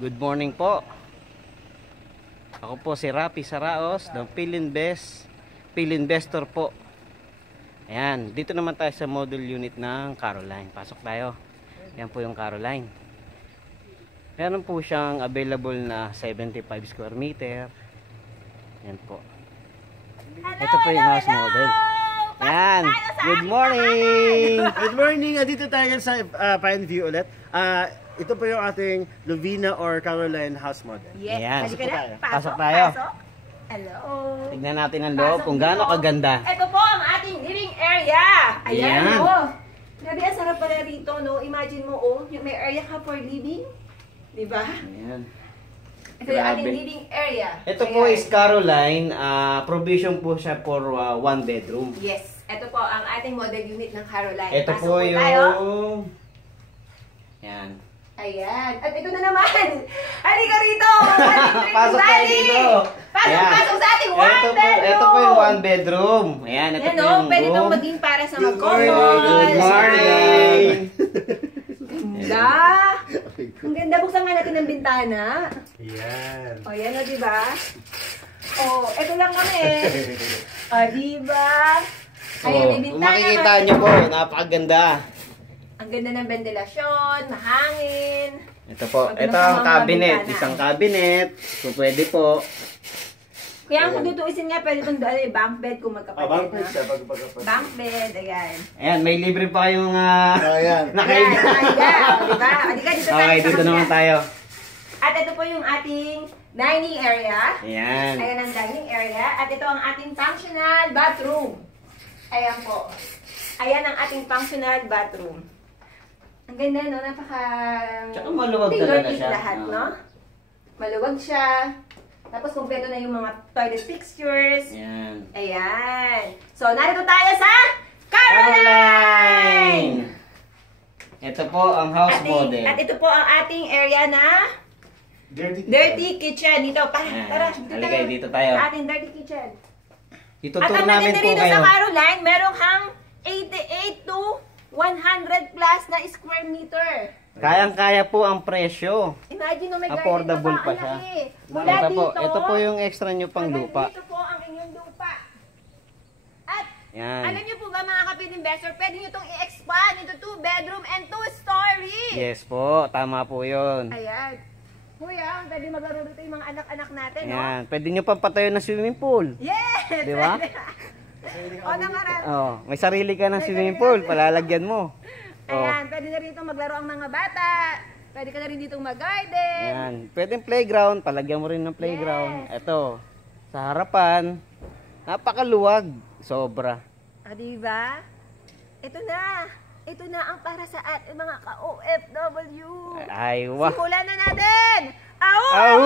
Good morning po. Ako po si Rapi Saraos ng Philinvestor po. Ayan, dito naman tayo sa model unit ng Caroline. Pasok tayo. Ayan po yung Caroline. Meron po siyang available na 75 square meter. Ayan po. Ito po yung house model. Ayan, good morning! Good morning! Dito tayo sa Pine View ulit. Ito po yung ating Lovina or Caroline house model. Yes. Ayan. Pasok tayo. Hello. Tignan natin ang loob kung gaano kaganda. Ito po ang ating living area. Ayan. Ayan. Oh. Grabe, ang sarap pala rito, no? Imagine mo, oh, yung may area ka for living. Diba? Ayan. Ito yung ating living area. Ito po is Caroline. Provision po siya for one bedroom. Yes. Ito po ang ating model unit ng Caroline. Ito Pasok po tayo. yung... Ayan. Ayan. At ito na naman. Halika rito. Pasok tayo dito. Pasok sa ating one bedroom. Ito po yung one bedroom. Ayan, ito po yung pwede room. itong maging para sa Good mag-common. Good morning. Ganda. Ang ganda. Buksan nga natin ang bintana. Yan. O, yan o, diba? O, eto lang kami. O, diba? Ayan, may Kung bintana. makikita nyo po, napakaganda. Ang ganda ng ventilasyon, mahangin. Ito po, Pag ito ang mga cabinet. bintana. Isang cabinet. Kung pwede po. Kaya kung tutuisin nga, pwede itong bunk bed kung magkapatid. Bunk bed na. siya. Bunk bed, ayan. Ayan, may libre pa kayong Ayan. nakahiga. Ayan, o, diba? O, di ka, dito tayo Okay, sa dito kabila. naman tayo. At ito po yung ating dining area. Ayan. Ayan ang dining area. At ito ang ating functional bathroom. Ayan po. Ayan ang ating functional bathroom. Ang ganda, no? Napaka... Tsaka maluwag tailor talaga fit siya. lahat, no? Maluwag siya. Tapos kumpleto na yung mga toilet fixtures. Ayan. Ayan. So, narito tayo sa Caroline! Caroline! Ito po ang house model. At ito po ang ating area na dirty kitchen. Dito, Ayan. tara. Halika, dito tayo. Ating dirty kitchen. At Ituturo ang namin maganda po rito kayo. sa Caroline, merong hang 88 to 100 plus na square meter. Kayang-kaya po ang presyo. Imagine mo may Affordable garden pa ang siya. laki. Mula Ito po, dito, ito po yung extra nyo pang hanggang lupa. dito po ang inyong lupa. At Yan. alam niyo po ba mga kapit investor, pwede niyo itong i-expand into 2 bedroom and 2 story. Yes po, tama po yun. Ayan. Kuya, pwede maglaro dito yung mga anak-anak natin, no? Yan. Pwede nyo pang patayo ng swimming pool. Yes! Di ba? O naman. Oh, may sarili ka ng swimming pool, palalagyan mo. Oh. Ayan, pwede na rito maglaro ang mga bata. Pwede ka na rin dito mag-garden. Yan. Pwedeng playground, palagyan mo rin ng playground. Yes. Ito, sa harapan, napakaluwag. Sobra. Ah, diba? Ito na. Ito na ang para sa ating mga ka-OFW. Ay, wah. Simulan na natin! Au! Au!